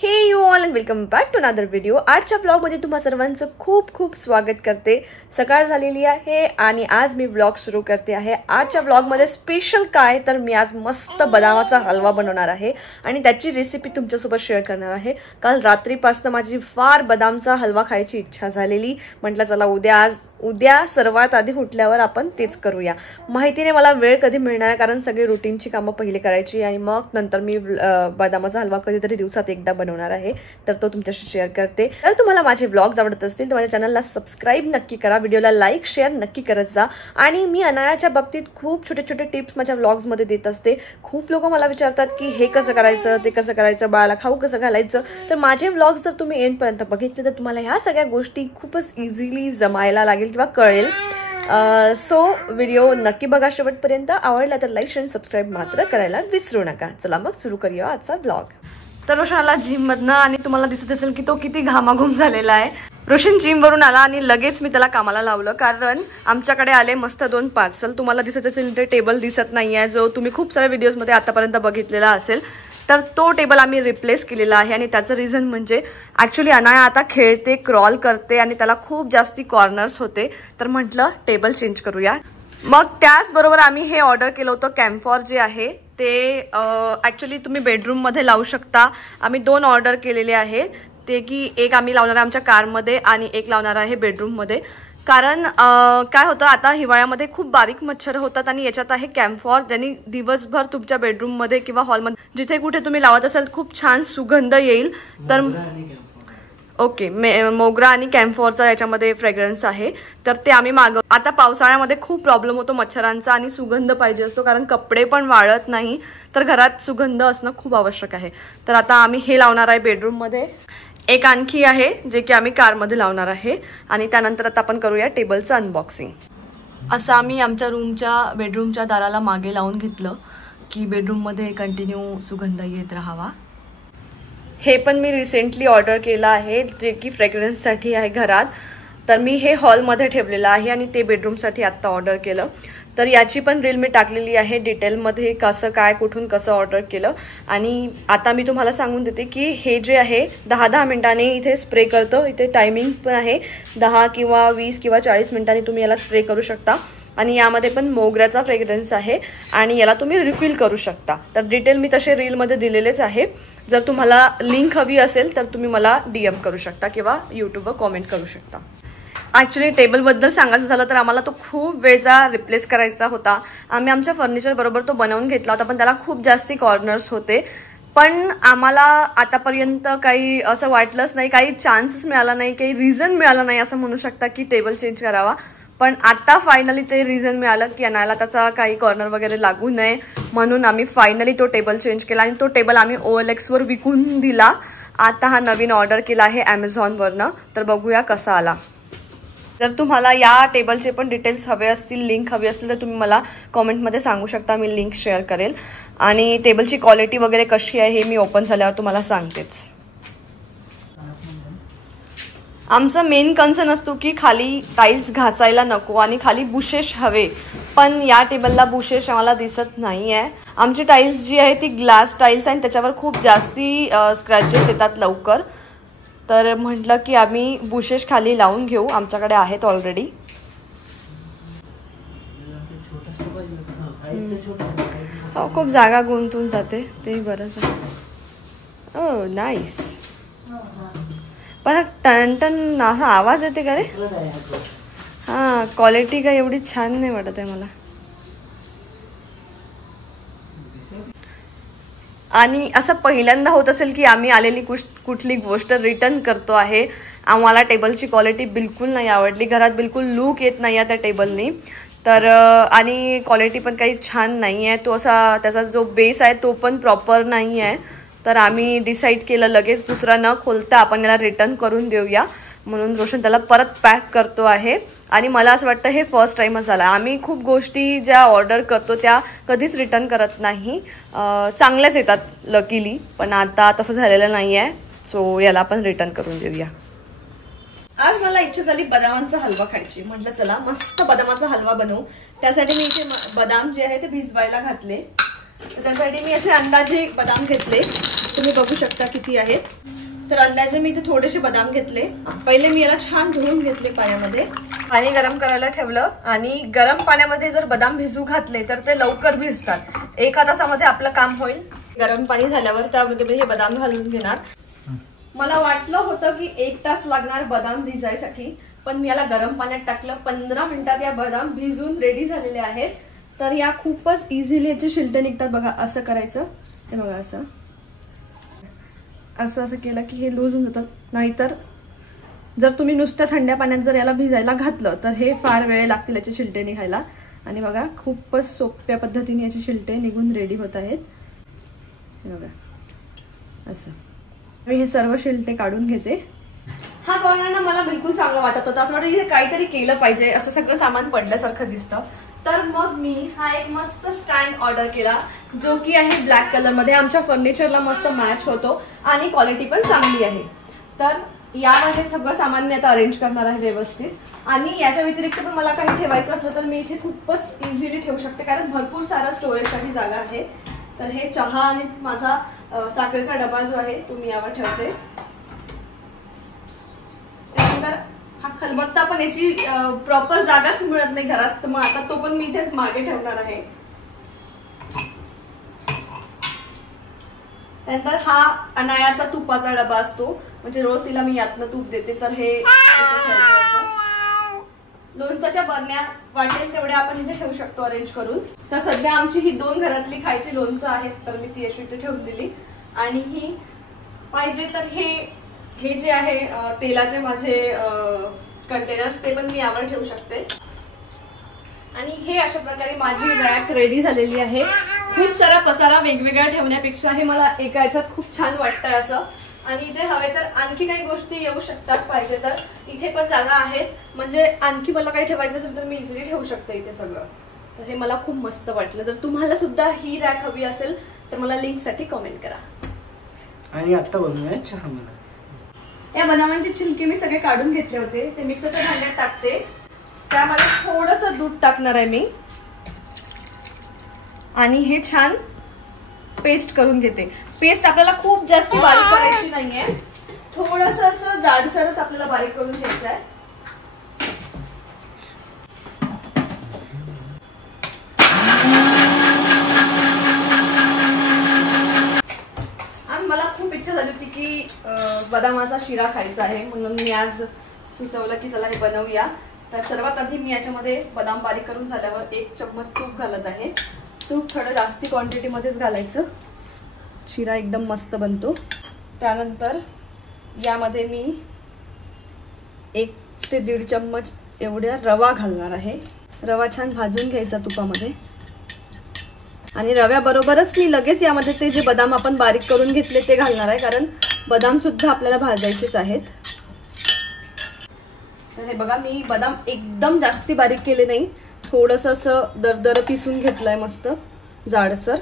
हे you all and welcome back to another video. आजच्या ब्लॉगमध्ये तुम्हा सर्वांचं खूप खूप स्वागत करते। सकाळ झालेली आहे आणि आज मी ब्लॉग सुरू करते आहे। आजच्या ब्लॉगमध्ये स्पेशल काय तर मी आज मस्त बदामाचा हलवा बनवणार आहे आणि त्याची रेसिपी तुमच्यासोबत शेअर करणार आहे। काल रात्रीपासून माझी फार बदामचा हलवा खायची इच्छा झालेली, म्हटलं चला उद्या सर्वात आधी उठल्यावर आपण तेच करूया। माहितीने मला वेळ कधी मिळणार कारण सगळे रुटीनची कामं पहिले करायची आणि मग नंतर मी बदामाचा हलवा कधीतरी दिवसात एकदा बनवणार आहे, तर तो तुमच्याशी शेअर करते। तर तुम्हाला माझे ब्लॉग्स आवडत असतील तर माझ्या चॅनलला सबस्क्राइब नक्की करा, व्हिडिओला लाईक शेअर नक्की करत जा। आणि मी अनायाच्या बाबतीत खूप छोटे छोटे टिप्स माझ्या व्लॉग्समध्ये देत असते। खूप लोक मला विचारतात की हे कसं करायचं, ते कसं करायचं, बाळाला खाऊ कसं घालायचं। तर माझे व्लॉग्स जर तुम्ही एंड पर्यंत बघितले तर तुम्हाला ह्या सगळ्या गोष्टी खूपच इझिली जमायला लागेल किंवा कळेल। सो व्हिडिओ नक्की बघा शेवटपर्यंत। आवडला तर लाईक शेअर सबस्क्राइब मात्र करायला विसरू नका। चला मग सुरू करूया आजचा ब्लॉग। तर रोशन आला जिम मधनं आणि तुम्हाला दिसत असेल की तो किती घामाघूम झालेला आहे। रोशन जिम वरून आला आणि लगेच मी त्याला कामाला लावलं कारण आमच्याकडे आले मस्त 2 पार्सल। तुम्हाला दिसत असेल ते टेबल दिसत नाही आहे जो तुम्ही खूप साऱ्या व्हिडिओजमध्ये आतापर्यंत बघितलेला असेल, तर तो टेबल आम्ही रिप्लेस केलेला आहे। आणि त्याचं रिझन म्हणजे ॲक्च्युली अनाया आता खेळते, क्रॉल करते आणि त्याला खूप जास्ती कॉर्नर्स होते, तर म्हटलं टेबल चेंज करूया। मग त्याचबरोबर आम्ही हे ऑर्डर केलं होतं कॅम्फॉर जे आहे ते ॲक्च्युली तुम्ही बेडरूममध्ये लावू शकता। आम्ही 2 ऑर्डर केलेले आहे, ते की एक आम्ही लावणार आहे आमच्या कारमध्ये आणि एक लावणार आहे बेडरूममध्ये। कारण काय होतं आता हिवाळ्यामध्ये खूप बारीक मच्छर होतात आणि याच्यात आहे कॅम्फॉर, त्यांनी दिवसभर तुमच्या बेडरूममध्ये किंवा हॉलमध्ये जिथे कुठे तुम्ही लावत असाल खूप छान सुगंध येईल। तर ओके, मोगरा आणि कॅम्फॉरचा याच्यामध्ये फ्रेग्रन्स आहे, तर ते आम्ही मागव। आता पावसाळ्यामध्ये खूप प्रॉब्लेम होतो मच्छरांचा आणि सुगंध पाहिजे असतो कारण कपडे पण वाळत नाही, तर घरात सुगंध असणं खूप आवश्यक आहे। तर आता आम्ही हे लावणार आहे बेडरूममध्ये। एक आणखी आहे जे की आम्ही कारमध्ये लावणार आहे आणि त्यानंतर आता आपण करूया टेबलचं अनबॉक्सिंग। असं आम्ही आमच्या बेडरूमच्या दाराला मागे लावून घेतलं की बेडरूममध्ये कंटिन्यू सुगंध येत राहावा। हे पण मी रिसेंटली ऑर्डर केलं आहे जे की फ्रेग्रन्ससाठी आहे घरात, तर मी हे हॉलमध्ये ठेवलेलं आहे आणि ते बेडरूमसाठी आत्ता ऑर्डर केलं। तर याची पण रील मी टाकलेली आहे डिटेलमध्ये, कसं काय कुठून कसं ऑर्डर केलं। आणि आता मी तुम्हाला सांगून देते की हे जे आहे 10-10 मिनिटांनी इथे स्प्रे करतं। इथे टायमिंग पण आहे 10 किंवा 20 किंवा 40 मिनिटांनी तुम्ही याला स्प्रे करू शकता। आणि यामध्ये पण मोगऱ्याचा फ्रेग्रन्स आहे आणि याला तुम्ही रिफिल करू शकता। तर डिटेल मी तसे रीलमध्ये दिलेलेच आहे। जर तुम्हाला लिंक हवी असेल तर तुम्ही मला DM करू शकता किंवा यूट्यूबवर कॉमेंट करू शकता। ॲक्च्युली टेबलबद्दल सांगायचं झालं तर आम्हाला तो खूप वेळचा रिप्लेस करायचा होता। आम्ही आमच्या फर्निचर बरोबर तो बनवून घेतला होता, पण त्याला खूप जास्ती कॉर्नर्स होते। पण आम्हाला आतापर्यंत काही असं वाटलंच नाही, काही चान्सेस मिळाला नाही, काही रिझन मिळाला नाही असं म्हणू शकता की टेबल चेंज करावा। पण आता फायनली ते रिझन मिळालं की अनायला त्याचा काही कॉर्नर वगैरे लागू नये, म्हणून आम्ही फायनली तो टेबल चेंज केला आणि तो टेबल आम्ही OLXवर विकून दिला। आता हा नवीन ऑर्डर केला आहे Amazonवरनं, तर बघूया कसा आला। जर तुम्हाला या टेबलचे पण डिटेल्स हवे असतील, लिंक हवी असतील तर तुम्ही मला कॉमेंटमध्ये सांगू शकता, मी लिंक शेअर करेल। आणि टेबलची क्वालिटी वगैरे कशी आहे हे मी ओपन झाल्यावर तुम्हाला सांगतेच। आमचा मेन कन्सर्न असतो की खाली टाईल्स घासायला नको आणि खाली बुशेस हवे, पण या टेबलला बुशेस आम्हाला दिसत नाही आहे। आमची टाईल्स जी आहे ती ग्लास टाईल्स आणि त्याच्यावर खूप जास्ती स्क्रॅचेस येतात लवकर, तर म्हटलं की आम्ही बुशेस खाली लावून घेऊ, आमच्याकडे आहेत ऑलरेडी। हो, खूप जागा गुंतून जाते, तेही बरंच आहे। ओ नाईस, पण टन असा आवाज येते का रे? हां, क्वालिटी काय एवढी छान नाही वाटत आहे मला। आणि असं पहिल्यांदा होत असेल की आम्ही आलेली कुठली गोष्ट रिटर्न करतो आहे। आम्हाला टेबलची क्वालिटी बिलकुल नाही आवडली, घरात बिलकुल लूक येत नाही आहे त्या टेबलनी, तर आणि क्वालिटी पण काही छान नाही आहे। तो असा त्याचा जो बेस आहे तो पण प्रॉपर नाही आहे, तर आम्ही डिसाईड केलं लगेच दुसरा न खोलता आपण याला रिटर्न करून देऊया, म्हणून रोशन त्याला परत पॅक करतो आहे। आणि मला असं वाटतं हे फर्स्ट टाइमच झाला। आम्ही खूप गोष्टी ज्या ऑर्डर करतो त्या कधीच रिटर्न करत नाही, चांगल्याच येतात लकीली, पण आता तसं झालेलं नाही आहे, सो याला आपण रिटर्न करून देऊया। आज मला इच्छा झाली बदामांचा हलवा खायची, म्हटलं चला मस्त बदामाचा हलवा बनवू। त्यासाठी मी इथे बदाम जे आहे ते भिजवायला घातले, तर त्यासाठी मी असे अंदाजे बदाम घेतले तुम्ही बघू शकता किती आहेत. तर अंदाजे मी इथे थोडेसे बदाम घेतले. पहिले मी याला छान धुवून घेतले पाण्यामध्ये. पाणी गरम करायला ठेवलं आणि गरम पाण्यामध्ये जर बदाम भिजू घातले तर ते लवकर भिजतात. 1 तासामध्ये आपलं काम होईल. गरम पाणी झाल्यावर त्यामध्ये मी हे बदाम घालून घेणार. मला वाटलं होतं की 1 तास लागणार बदाम भिजायसाठी, पण मी याला गरम पाण्यात टाकलं. 15 मिनिटात या बदाम भिजून रेडी झालेले आहेत. तर या खूपच इझिली याचे शिलटे निघतात. बघा असं करायचं, हे बघा असं असं असं केलं की हे लूज होऊन जातात. नाहीतर जर तुम्ही नुसत्या थंड्या पाण्यात जर याला भिजायला घातलं तर हे फार वेळ लागतील याचे शिलटे निघायला. आणि बघा खूपच सोप्या पद्धतीने याचे शिलटे निघून रेडी होत आहेत. हे बघा असं मी हे सर्व शिलटे काढून घेते. हा कॉर्नर ना मला बिलकुल चांगलं वाटत होतं. असं वाटतं इथे काहीतरी केलं पाहिजे, असं सगळं सामान पडल्यासारखं दिसतं. तर मग मी हा एक मस्त स्टँड ऑर्डर केला, जो की आहे ब्लॅक कलर मध्ये. आमच्या फर्निचरला मस्त मॅच होतो आणि क्वालिटी पण चांगली आहे. तर यामध्ये सगळं सामान मी आता अरेंज करणार आहे व्यवस्थित. आणि याच्या व्यतिरिक्त पण मला काही ठेवायचं असलं तर मी इथे खूपच इझिली ठेवू शकते, कारण भरपूर सारा स्टोरेजसाठी जागा आहे. तर हे चहा आणि माझा साखरेचा डबा जो आहे तो मी यावर ठेवते. त्यानंतर हा खलबत्ता पण याची प्रॉपर जागाच मिळत नाही घरात, तर मग आता तो पण मी इथेच मागे ठेवणार आहे. त्यानंतर हा अनायाचा तुपाचा डबा असतो, म्हणजे रोज तिला मी यातनं तूप देते. तर हे लोणचाच्या बरण्या वाटेल तेवढे आपण इथे ठेवू शकतो अरेंज करून. तर सध्या आमची ही 2 घरातली खायची लोणचं आहेत, तर मी ती अशी इथे ठेवून दिली. आणि ही पाहिजे तर हे जे आहे तेलाचे माझे कंटेनर्स ते पण मी यावर ठेवू शकते. आणि हे अशा प्रकारे माझी रॅक रेडी झालेली आहे. खूप सारा पसारा वेगवेगळ्या ठेवण्यापेक्षा हे मला एका याच्यात खूप छान वाटतंय असं. आणि इथे हवे तर आणखी काही गोष्टी येऊ शकतात, पाहिजे तर इथे पण जागा आहे, म्हणजे आणखी मला काही ठेवायचं असेल तर मी इझिली ठेवू शकते इथे सगळं. तर हे मला खूप मस्त वाटलं. जर तुम्हाला सुद्धा ही रॅक हवी असेल तर मला लिंकसाठी कमेंट करा. आणि आता बनवूया चहा. मला या बदामांचे छिलके मी सगळे काढून घेतले होते, ते मिक्सरच्या भांड्यात टाकते. त्यामध्ये थोडंसं दूध टाकणार आहे मी आणि हे छान पेस्ट करून घेते. पेस्ट आपल्याला खूप जास्त बारीक करायची नाहीये, थोडंसं असं जाडसरच आपल्याला बारीक करून घ्यायचं आहे. आणि मला खूप इच्छा झाली होती की बदामाचा शिरा खायचा आहे, म्हणून मी आज सुचवलं की चला हे बनवूया. तर सर्वात आधी मी याच्यामध्ये बदाम बारीक करून झाल्यावर 1 चम्मच तूप घालत आहे. तूप थोडं जास्ती क्वांटिटीमध्येच घालायचं, शिरा एकदम मस्त बनतो. त्यानंतर यामध्ये मी 1 ते 1.5 चम्मच एवढ्या रवा घालणार आहे. रवा छान भाजून घ्यायचा तुपामध्ये. आणि रव्याबरोबरच मी लगेच यामध्ये ते जे बदाम आपण बारीक करून घेतले ते घालणार आहे, कारण बदाम सुद्धा आपल्याला भाजायचेच आहेत. तर हे बघा मी बदाम एकदम जास्ती बारीक केले नाही, थोडंसं असं दरदर पिसून घेतलंय मस्त जाडसर.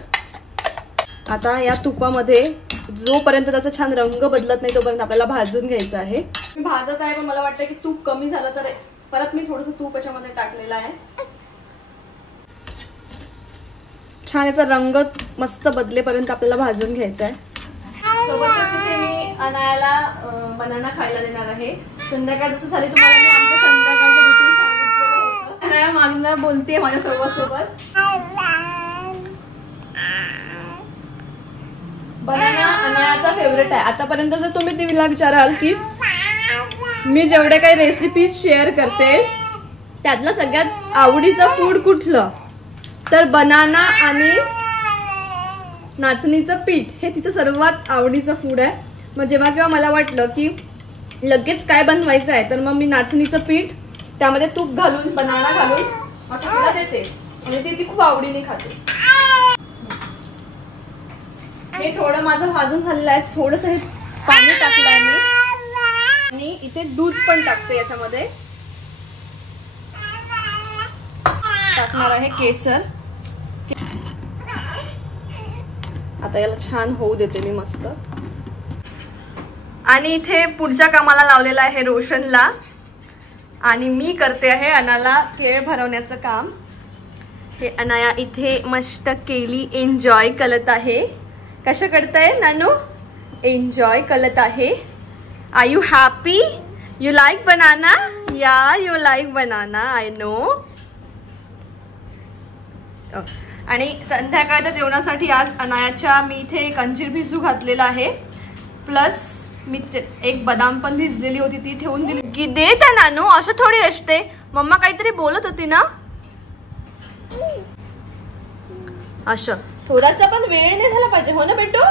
आता या तुपामध्ये जोपर्यंत त्याचा छान रंग बदलत नाही तोपर्यंत आपल्याला भाजून घ्यायचं आहे. मी भाजत आहे, पण मला वाटतं की तूप कमी झालं तर परत मी थोडंसं तूप याच्यामध्ये टाकलेलं आहे. छान याचा रंग मस्त बदलेपर्यंत आपल्याला भाजून घ्यायचा आहे. सोबतच तिथे मी अनायाला बनाना खायला देणार आहे. संध्याकाळ जसं झाली तुम्हाला मी आमचं संध्याकाळचं रुटीन सांगितलेलं होतं. अनाया मागणं बोलतेय माझ्या सोबत. बनाना अनायाचा फेवरेट आहे. आतापर्यंत जर तुम्ही तिला विचाराल की मी जेवढे काही रेसिपीज शेअर करते त्यातलं सगळ्यात आवडीचं फूड कुठलं, तर बनाना आणि नाचणीचं पीठ हे तिचं सर्वात आवडीचं फूड आहे. मग जेव्हा केव्हा मला वाटलं की लगेच काय बनवायचं आहे तर मग मी नाचणीचं पीठ त्यामध्ये तूप घालून बनाना घालून असं तिला देते आणि ती खूप आवडीने खाते. हे थोडं माझं भाजून झालेलं आहे, थोडंसं हे पाणी टाकलं आहे मी आणि इथे दूध पण टाकते. याच्यामध्ये टाकणार आहे केसर. आता याला छान होऊ देते मी मस्त. आणि इथे पुढच्या कामाला लावलेला आहे रोशनला आणि मी करते आहे अनाला केळ भरवण्याचं काम. हे अनाया इथे मस्त केली एन्जॉय करत आहे. कशा करताय नानू? एन्जॉय करत आहे. Are you happy? You like banana? या you like banana, I know. आणि संध्याकाळच्या जेवणासाठी आज अनायाच्या मी इथे एक अंजीर भिजू घातलेला आहे, प्लस मी एक बदाम पण भिजलेली होती ती ठेवून दिली की दे त्या नानू. असं थोडी असते. मम्मा काहीतरी बोलत होती ना. असं थोडासा पण वेळ नाही झाला पाहिजे, हो ना बेटू?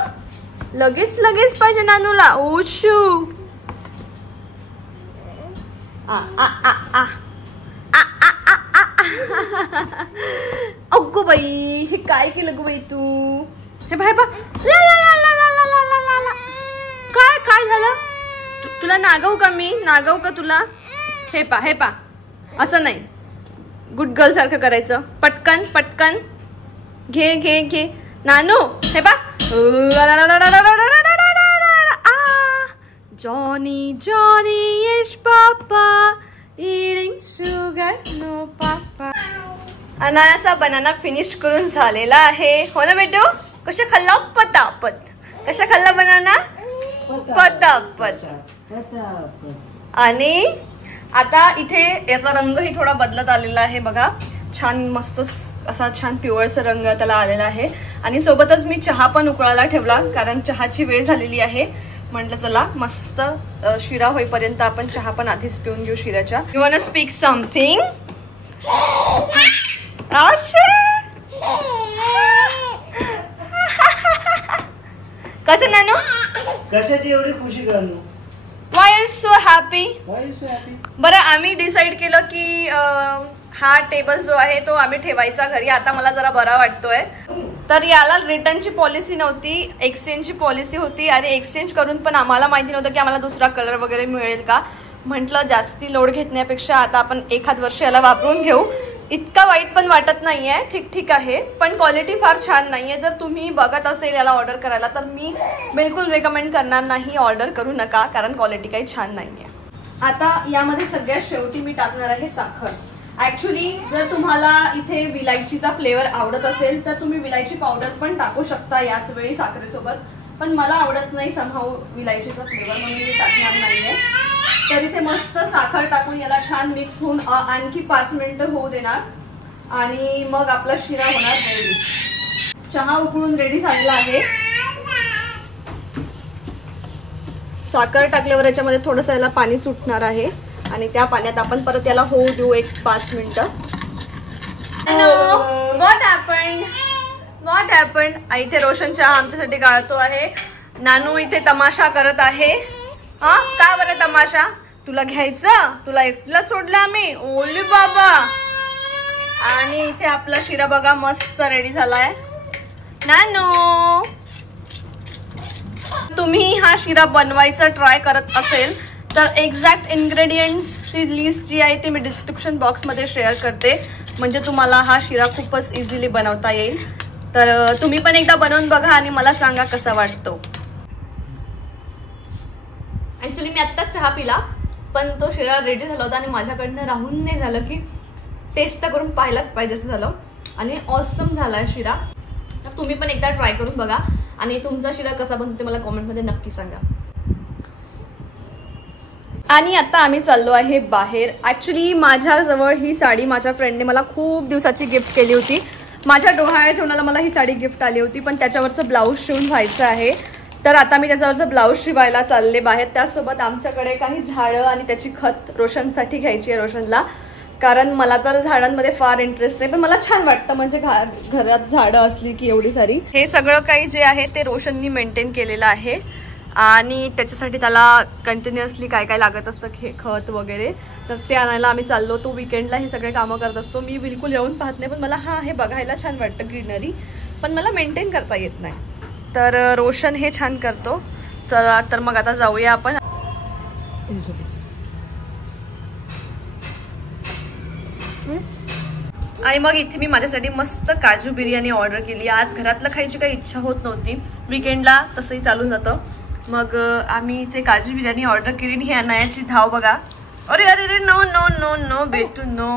लगेच लगेच पाहिजे नानूला. ओशू अगो बाई, हे काय केलं गो बाई तू? हे बाय बा, काय काय झालं? तुला नागवू का मी? नागवू का तुला? हे पा असं नाही, गुड गर्ल सारखं करायचं. पटकन पटकन घे घे घे नानू. हे पा, Johnny Johnny yes papa eating sugar no papa. अनायाचा बनाना फिनिश करून झालेला आहे, हो ना बेटू? कशा खाल्ला? पतापत. कशा खाल्ला बनाना? पतापत. आणि आता इथे याचा रंगही थोडा बदलत आलेला आहे बघा. छान मस्त असा छान पिवळसा रंग त्याला आलेला आहे. आणि सोबतच मी चहा पण उकळायला ठेवला, कारण चहाची वेळ झालेली आहे. म्हटलं चला मस्त शिरा होईपर्यंत आपण चहा पण आधीच पिऊन घेऊ शिऱ्याच्या. You want to speak something? कसं नानू? कशाची एवढी खुशी कानू? Why are you so happy? Why are you so happy? बरं, आम्ही डिसाईड केलं की हा टेबल जो आहे तो आम्ही ठेवायचा घरी. आता मला जरा बरा वाटतोय. तर याला रिटर्नची पॉलिसी नव्हती, एक्सचेंजची पॉलिसी होती. आणि एक्सचेंज करून पण आम्हाला माहिती नव्हतं की आम्हाला दुसरा कलर वगैरे मिळेल का. म्हटलं जास्ती लोड घेण्यापेक्षा आता आपण एखाद वर्ष याला वापरून घेऊ. इतका वाईट पण वाटत नाही आहे, ठीक ठीक आहे, पण क्वालिटी फार छान नाही आहे. जर तुम्ही बघत असेल याला ऑर्डर करायला तर मी बिलकुल रेकमेंड करणार नाही, ऑर्डर करू नका, कारण क्वालिटी काही छान नाही आहे. आता यामध्ये सगळ्यात शेवटी मी टाकणार आहे साखर. ॲक्च्युली जर तुम्हाला इथे विलायचीचा फ्लेवर आवडत असेल तर तुम्ही विलायची पावडर पण टाकू शकता याच वेळी साखरेसोबत, पण मला आवडत नाही समहाऊ विलायचीचा फ्लेवर, म्हणून मी टाकणार नाहीये. तर इथे मस्त साखर टाकून याला छान मिक्स होऊन आणखी 5 मिनिटं होऊ देणार आणि मग आपला शिरा होणार रेडी. चहा उकळून रेडी झालेला आहे. साखर टाकल्यावर याच्यामध्ये थोडंसं याला पाणी सुटणार आहे आणि त्या पाण्यात आपण परत याला होऊ देऊ एक 5 मिनिटं. What happened? इथे रोशन चहा आमच्यासाठी गाळतो आहे. नानू इथे तमाशा करत आहे. हा का बरं तमाशा? तुला घ्यायचं? तुला एकटीला सोडलं आम्ही? ओली बाबा. आणि इथे आपला शिरा बघा मस्त रेडी झालाय. नानू, तुम्ही हा शिरा बनवायचा ट्राय करत असेल तर एक्झॅक्ट इन्ग्रेडियंट्सची लिस्ट जी आहे ती मी डिस्क्रिप्शन बॉक्समध्ये शेअर करते, म्हणजे तुम्हाला हा शिरा खूपच इझिली बनवता येईल. तर तुम्ही पण एकदा बनवून बघा आणि मला सांगा कसा वाटतो. ॲक्च्युली मी आत्ताच चहा पिला, पण तो शिरा रेडी झाला होता आणि माझ्याकडनं राहून नाही झालं की टेस्ट करून पाहायलाच पाहिजे असं झालं. आणि ऑसम झाला आहे शिरा. तर तुम्ही पण एकदा ट्राय करून बघा आणि तुमचा शिरा कसा बनतो ते मला कॉमेंटमध्ये नक्की सांगा. आणि आता आम्ही चाललो आहे बाहेर. ॲक्च्युली माझ्याजवळ ही साडी माझ्या फ्रेंडने मला खूप दिवसाची गिफ्ट केली होती. माझ्या डोहाळ्या जेवणाला मला ही साडी गिफ्ट आली होती, पण त्याच्यावरचं ब्लाऊज शिवून व्हायचं आहे. तर आता मी त्याच्यावरचं ब्लाऊज शिवायला चालले बाहेर. त्यासोबत आमच्याकडे काही झाडं आणि त्याची खत रोशनसाठी घ्यायची आहे, रोशनला, कारण मला तर झाडांमध्ये फार इंटरेस्ट नाही, पण मला छान वाटतं म्हणजे घरात झाडं असली की एवढी सारी. हे सगळं काही जे आहे ते रोशननी मेंटेन केलेलं आहे आणि त्याच्यासाठी त्याला कंटिन्युअसली काय काय लागत असतं हे खत वगैरे, तर ते आणायला आम्ही चाललो. तो विकेंडला हे सगळे कामं करत असतो. मी बिलकुल येऊन पाहत नाही, पण मला हे बघायला छान वाटतं ग्रीनरी, पण मला मेंटेन करता येत नाही. तर रोशन हे छान करतो. चला तर मग आता जाऊया आपण. आणि मग इथे मी माझ्यासाठी मस्त काजू बिर्याणी ऑर्डर केली. आज घरातलं खायची काही इच्छा होत नव्हती, विकेंडला तसंही चालून जातं. मग आम्ही इथे काजू बिर्याणी ऑर्डर केली. ही अनायाची धाव बघा. अरे अरे अरे नो नो नो नो बेटू नो.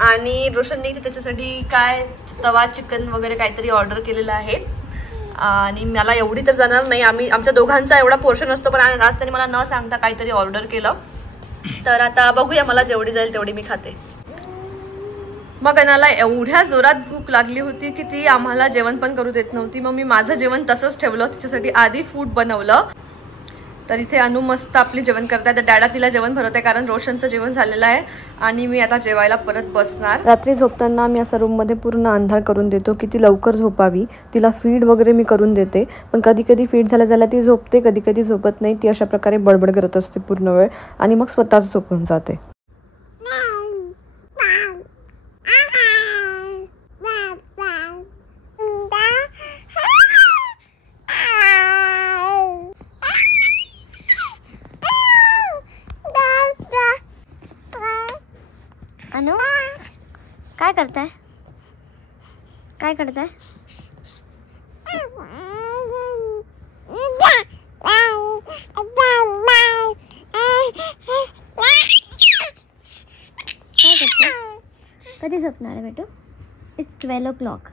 आणि रोशनने इथे त्याच्यासाठी काय तवा चिकन वगैरे काहीतरी ऑर्डर केलेलं आहे. आणि मला एवढी तर जाणार नाही, आमच्या दोघांचा एवढा पोर्शन असतो, पण आज त्यांनी मला न सांगता काहीतरी ऑर्डर केलं. तर आता बघूया, मला जेवढी जाईल तेवढी मी खाते. मग अनाला एवढ्या जोरात भूक लागली होती की ती आम्हाला जेवण पण करू देत नव्हती. मग मी माझं जेवण तसंच ठेवलं, तिच्यासाठी आधी फूड बनवलं. तर इथे अनु मस्त आपली जेवण करताय. तर डॅडा तिला जेवण भरवत आहे कारण रोशनचं जेवण झालेलं आहे आणि मी आता जेवायला परत बसणार. रात्री झोपताना मी असं रूममध्ये पूर्ण अंधार करून देतो की ती लवकर झोपावी. तिला फीड वगैरे मी करून देते, पण कधी कधी फीड झाल्या ती झोपते, कधी कधी झोपत नाही. ती अशा प्रकारे बडबड करत असते पूर्ण वेळ आणि मग स्वतःच झोपून जाते. अनु काय करताय, काय करताय? कधी झोपणार आहे बेटू? It's 12 o'clock.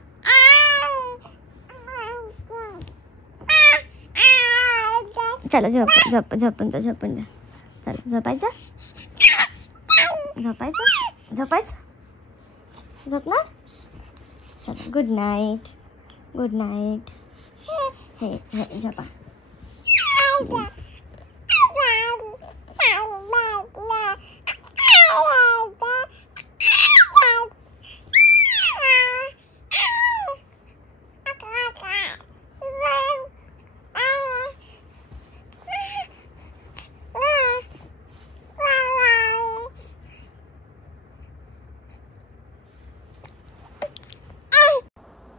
चलो झोपून जा. चलो झोपायचं. झोपणार? चलो गुड नाईट. हे झोपा.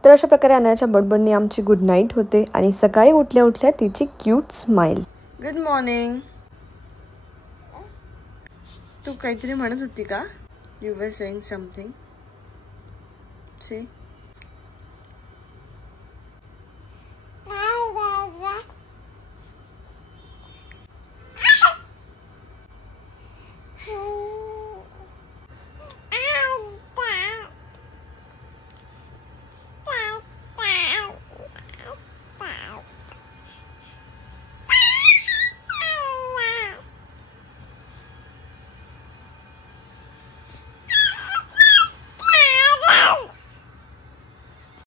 तर अशा प्रकारे अनायाच्या बडबडने आमची गुड नाईट होते आणि सकाळी उठल्या उठल्या तिची क्यूट स्माइल. Good morning. तू काहीतरी म्हणत होती का? You were saying something. Say